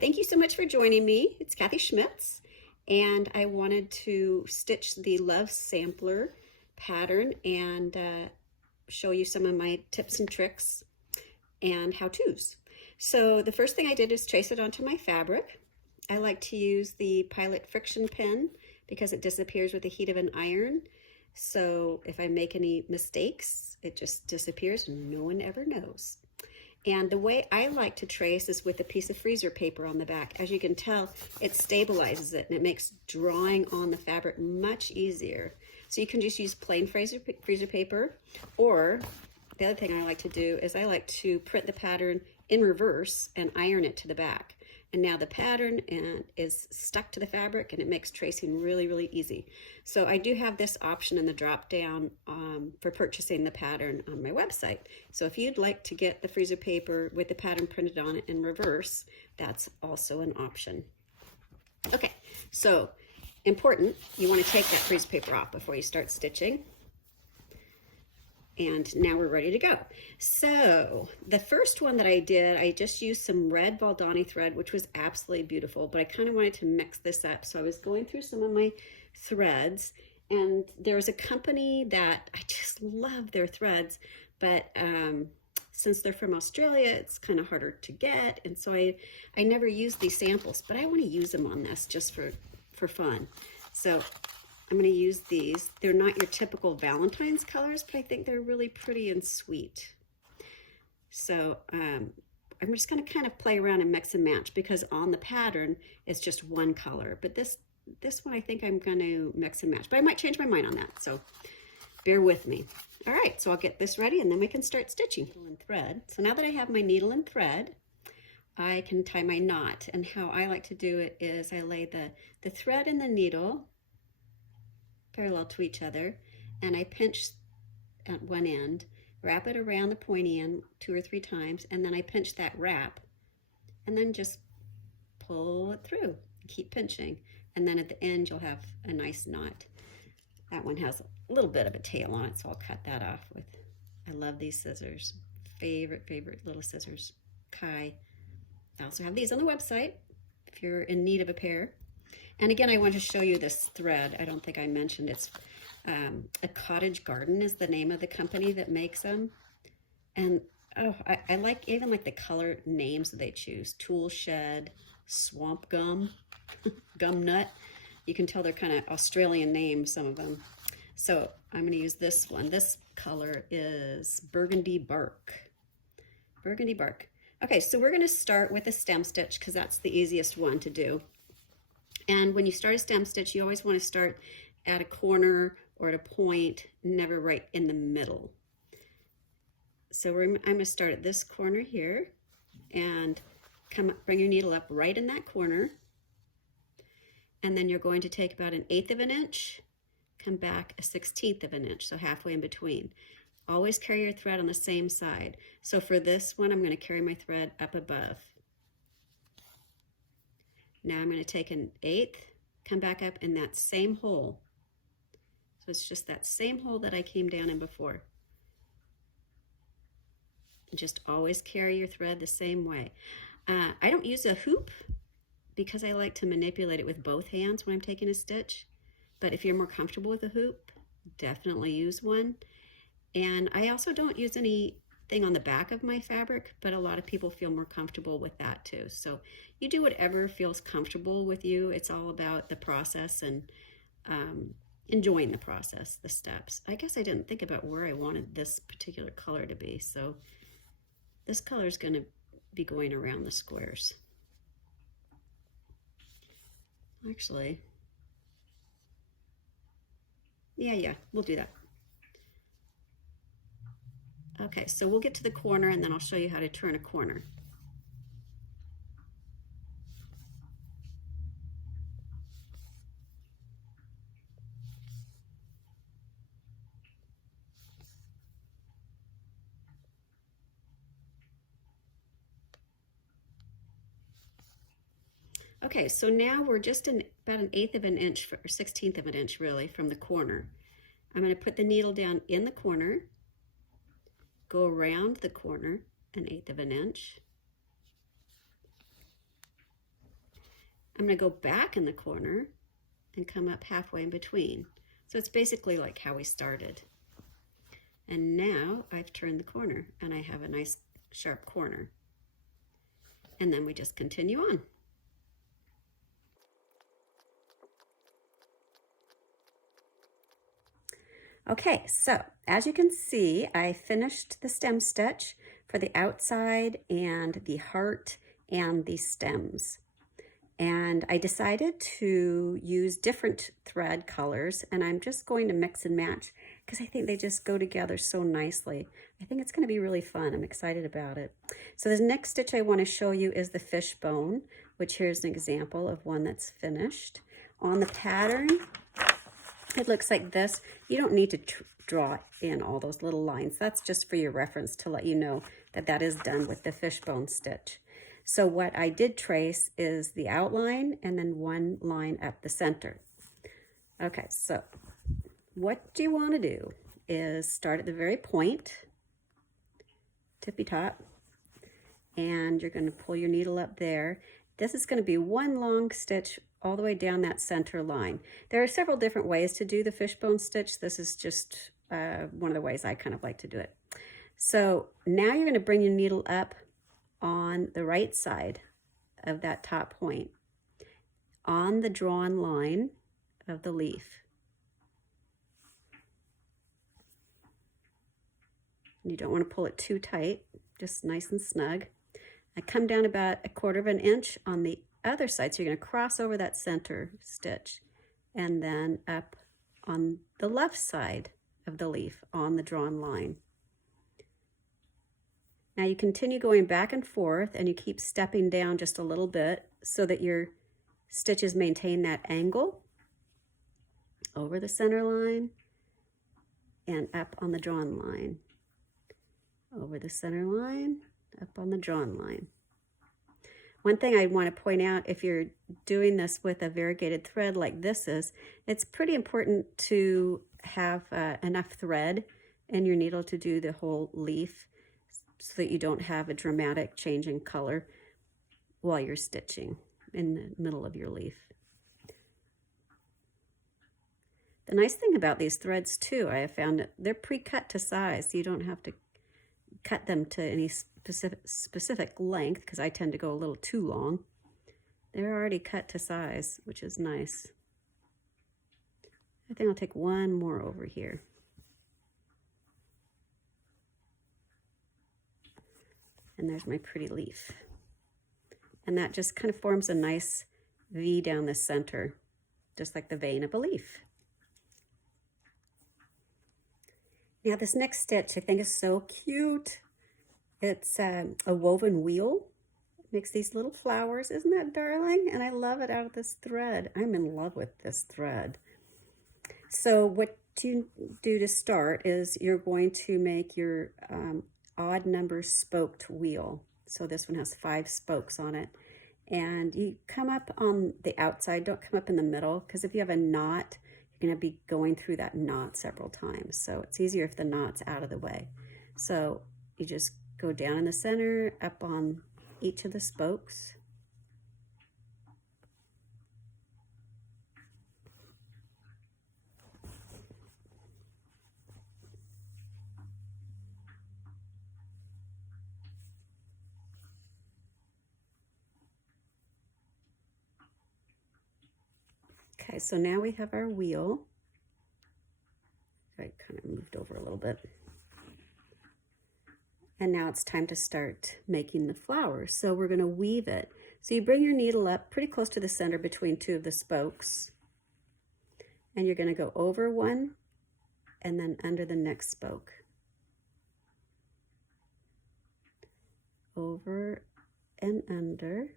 Thank you so much for joining me. It's Kathy Schmitz, and I wanted to stitch the Love Sampler pattern and show you some of my tips and tricks and how-tos. So the first thing I did is trace it onto my fabric. I like to use the Pilot friction pen because it disappears with the heat of an iron. So if I make any mistakes, it just disappears and no one ever knows. And the way I like to trace is with a piece of freezer paper on the back. As you can tell, it stabilizes it and it makes drawing on the fabric much easier. So you can just use plain freezer paper, or the other thing I like to do is I like to print the pattern in reverse and iron it to the back. And now the pattern is stuck to the fabric and it makes tracing really, really easy. So I do have this option in the drop down for purchasing the pattern on my website. So if you'd like to get the freezer paper with the pattern printed on it in reverse, that's also an option. Okay, so important, you want to take that freezer paper off before you start stitching. And now we're ready to go. So the first one that I did, I just used some red Valdani thread, which was absolutely beautiful, but I kind of wanted to mix this up. So I was going through some of my threads, and there's a company that I just love their threads, but since they're from Australia, it's kind of harder to get. And so I never use these samples, but I want to use them on this just for fun. So I'm going to use these. They're not your typical Valentine's colors, but I think they're really pretty and sweet. So I'm just going to kind of play around and mix and match because on the pattern it's just one color. But this one I think I'm going to mix and match. But I might change my mind on that, so bear with me. All right, so I'll get this ready and then we can start stitching. Needle and thread. So now that I have my needle and thread, I can tie my knot. And how I like to do it is I lay the thread and the needle parallel to each other, and I pinch at one end, wrap it around the pointy end 2 or 3 times, and then I pinch that wrap, and then just pull it through. Keep pinching, and then at the end you'll have a nice knot. That one has a little bit of a tail on it, so I'll cut that off with, I love these scissors. Favorite little scissors, Kai. I also have these on the website if you're in need of a pair. And again, I want to show you this thread. I don't think I mentioned it's a Cottage Garden is the name of the company that makes them. And oh, I like even like the color names that they choose. Tool Shed, Swamp Gum, Gum Nut. You can tell they're kind of Australian names, some of them. So I'm going to use this one. This color is Burgundy Bark. Burgundy Bark. Okay, so we're going to start with a stem stitch because that's the easiest one to do. And when you start a stem stitch, you always want to start at a corner or at a point, never right in the middle. So I'm going to start at this corner here and bring your needle up right in that corner. And then you're going to take about 1/8 of an inch, come back 1/16 of an inch, so halfway in between. Always carry your thread on the same side. So for this one, I'm going to carry my thread up above. Now I'm going to take 1/8, come back up in that same hole. So it's just that same hole that I came down in before. And just always carry your thread the same way. I don't use a hoop because I like to manipulate it with both hands when I'm taking a stitch. But if you're more comfortable with a hoop, definitely use one. And I also don't use anything on the back of my fabric, but a lot of people feel more comfortable with that too. So you do whatever feels comfortable with you. It's all about the process and enjoying the process, the steps. I guess I didn't think about where I wanted this particular color to be. So this color is going to be going around the squares. Actually, yeah, we'll do that. Okay, so we'll get to the corner and then I'll show you how to turn a corner. Okay, so now we're just about 1/8 of an inch, or 1/16 of an inch really, from the corner. I'm going to put the needle down in the corner, go around the corner 1/8 of an inch, I'm going to go back in the corner and come up halfway in between. So it's basically like how we started. And now I've turned the corner and I have a nice sharp corner. And then we just continue on. Okay, so as you can see, I finished the stem stitch for the outside and the heart and the stems. And I decided to use different thread colors, and I'm just going to mix and match because I think they just go together so nicely. I think it's going to be really fun. I'm excited about it. So the next stitch I want to show you is the fishbone, which here's an example of one that's finished. On the pattern, it looks like this. You don't need to draw in all those little lines. That's just for your reference to let you know that that is done with the fishbone stitch. So what I did trace is the outline and then one line up the center. Okay, so what you want to do is start at the very point, tippy top, and you're going to pull your needle up there. This is going to be one long stitch all the way down that center line. There are several different ways to do the fishbone stitch. This is just one of the ways I kind of like to do it. So now you're going to bring your needle up on the right side of that top point on the drawn line of the leaf. You don't want to pull it too tight, just nice and snug. I come down about 1/4 of an inch on the other side, so you're going to cross over that center stitch and then up on the left side of the leaf on the drawn line. Now you continue going back and forth and you keep stepping down just a little bit so that your stitches maintain that angle over the center line and up on the drawn line. Over the center line, up on the drawn line. One thing I want to point out, if you're doing this with a variegated thread like this is, it's pretty important to have enough thread in your needle to do the whole leaf so that you don't have a dramatic change in color while you're stitching in the middle of your leaf. The nice thing about these threads too, I have found that they're pre-cut to size, so you don't have to cut them to any specific length, because I tend to go a little too long. They're already cut to size, which is nice. I think I'll take one more over here. And there's my pretty leaf. And that just kind of forms a nice V down the center, just like the vein of a leaf. Now this next stitch I think is so cute. It's a woven wheel. It makes these little flowers. Isn't that darling? And I love it out of this thread. I'm in love with this thread. So what you do to start is you're going to make your odd number spoked wheel. So this one has 5 spokes on it. And you come up on the outside, don't come up in the middle, because if you have a knot, you're going to be going through that knot several times. So it's easier if the knot's out of the way. So you just go down in the center, up on each of the spokes. Okay, so now we have our wheel. I kind of moved over a little bit. And now it's time to start making the flowers. So we're going to weave it. So you bring your needle up pretty close to the center between 2 of the spokes. And you're going to go over one and then under the next spoke. Over and under.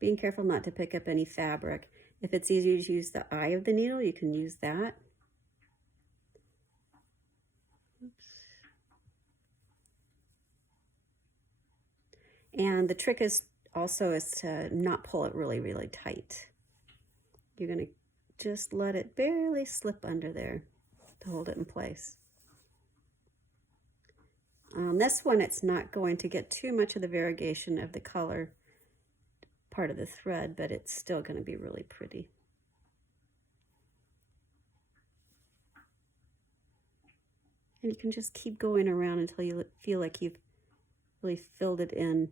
Being careful not to pick up any fabric. If it's easier to use the eye of the needle, you can use that. Oops. And the trick is also to not pull it really, really tight. You're going to just let it barely slip under there to hold it in place. On this one, it's not going to get too much of the variegation of the color part of the thread, but it's still going to be really pretty. And you can just keep going around until you feel like you've really filled it in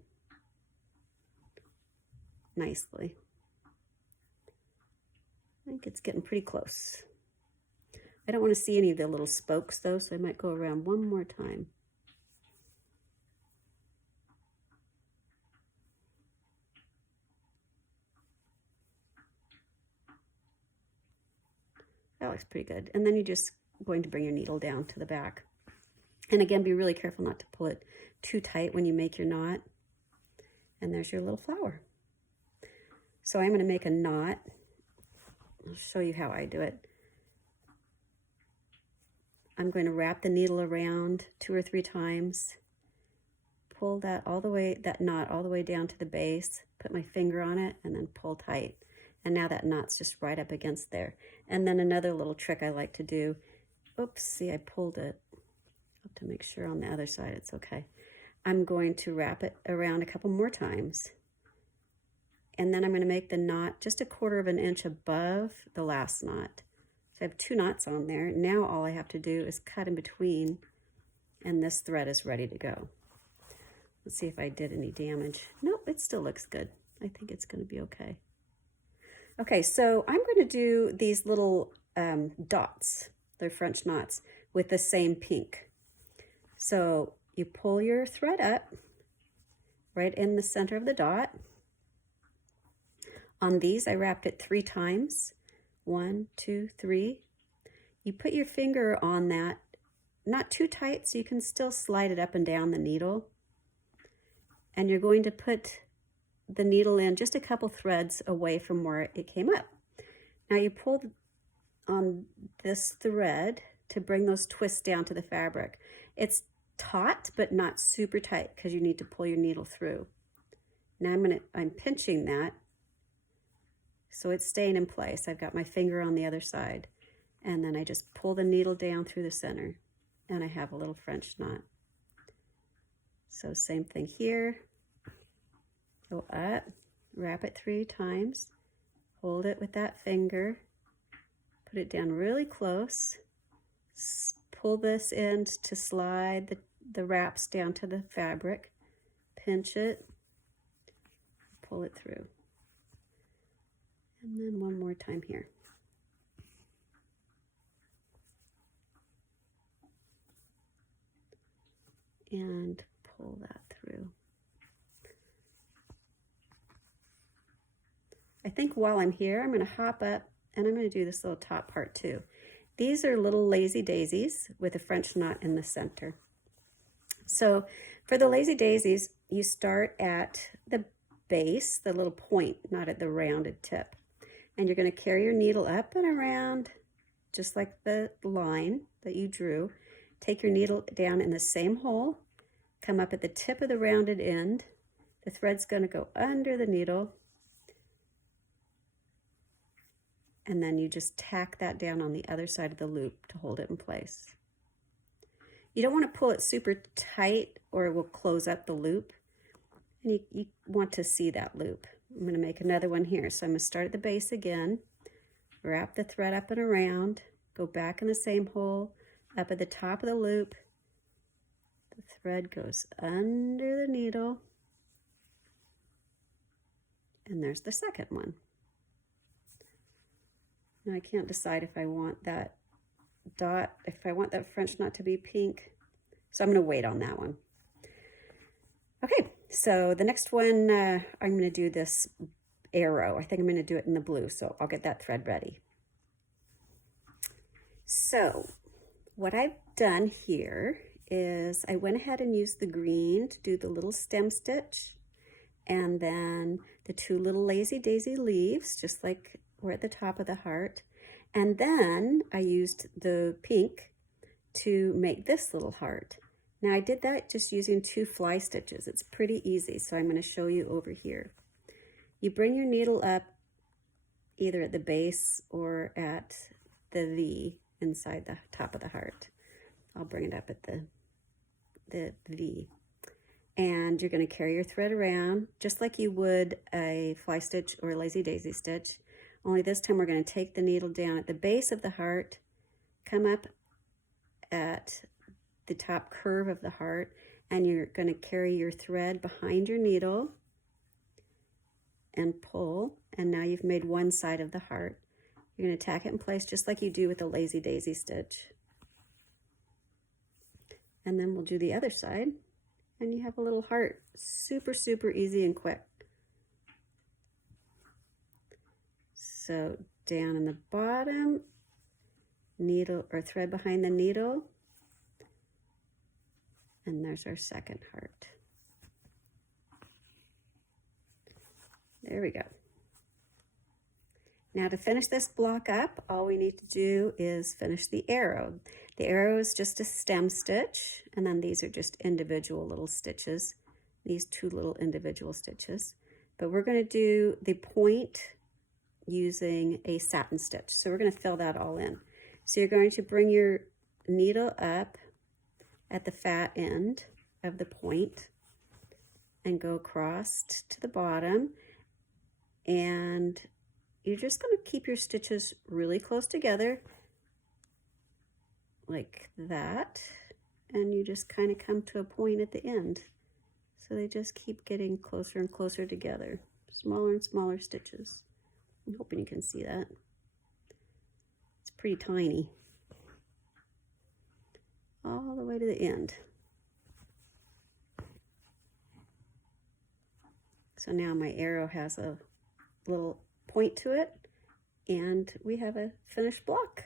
nicely. I think it's getting pretty close. I don't want to see any of the little spokes though, so I might go around one more time. That looks pretty good. And then you're just going to bring your needle down to the back. And again, be really careful not to pull it too tight when you make your knot. And there's your little flower. So I'm going to make a knot. I'll show you how I do it. I'm going to wrap the needle around 2 or 3 times, pull that all the way, that knot all the way down to the base, put my finger on it, and then pull tight. And now that knot's just right up against there. And then another little trick I like to do, oops, see, I pulled it. I have to make sure on the other side it's okay. I'm going to wrap it around a couple more times. And then I'm going to make the knot just 1/4 inch above the last knot. So I have 2 knots on there. Now all I have to do is cut in between, and this thread is ready to go. Let's see if I did any damage. Nope, it still looks good. I think it's going to be okay. Okay, so I'm going to do these little dots. They're French knots with the same pink. So you pull your thread up right in the center of the dot. On these, I wrapped it 3 times. 1, 2, 3. You put your finger on that, not too tight, so you can still slide it up and down the needle. And you're going to put the needle in just a couple threads away from where it came up. Now you pull on this thread to bring those twists down to the fabric. It's taut, but not super tight because you need to pull your needle through. Now I'm pinching that so it's staying in place. I've got my finger on the other side, and then I just pull the needle down through the center, and I have a little French knot. So same thing here. Go up, wrap it 3 times, hold it with that finger, put it down really close, pull this end to slide the wraps down to the fabric, pinch it, pull it through. And then one more time here. And pull that through. I think while I'm here, I'm going to hop up and I'm going to do this little top part too. These are little lazy daisies with a French knot in the center. So for the lazy daisies, you start at the base, the little point, not at the rounded tip. And you're going to carry your needle up and around, just like the line that you drew. Take your needle down in the same hole, come up at the tip of the rounded end. The thread's going to go under the needle. And then you just tack that down on the other side of the loop to hold it in place. You don't want to pull it super tight or it will close up the loop. And you want to see that loop. I'm going to make another one here. So I'm going to start at the base again, wrap the thread up and around, go back in the same hole, up at the top of the loop. The thread goes under the needle. And there's the second one. Now I can't decide if I want that dot, if I want that French knot to be pink. So I'm going to wait on that one. Okay, so the next one, I'm going to do this arrow. I think I'm going to do it in the blue, so I'll get that thread ready. So what I've done here is I went ahead and used the green to do the little stem stitch, and then the 2 little lazy daisy leaves, just like we're at the top of the heart. And then I used the pink to make this little heart. Now I did that just using 2 fly stitches. It's pretty easy, so I'm going to show you over here. You bring your needle up either at the base or at the V inside the top of the heart. I'll bring it up at the V. and you're going to carry your thread around just like you would a fly stitch or a lazy daisy stitch. Only this time we're going to take the needle down at the base of the heart, come up at the top curve of the heart, and you're going to carry your thread behind your needle and pull, and now you've made one side of the heart. You're going to tack it in place just like you do with a lazy daisy stitch. And then we'll do the other side, and you have a little heart. Super, super easy and quick. So down in the bottom, needle or thread behind the needle, and there's our second heart. There we go. Now to finish this block up, all we need to do is finish the arrow. The arrow is just a stem stitch, and then these are just individual little stitches, these two little individual stitches. But we're going to do the point using a satin stitch. So we're going to fill that all in. So you're going to bring your needle up at the fat end of the point and go across to the bottom, and you're just going to keep your stitches really close together like that, and you just kind of come to a point at the end. So they just keep getting closer and closer together, smaller and smaller stitches. I'm hoping you can see that. It's pretty tiny. All the way to the end. So now my arrow has a little point to it, and we have a finished block.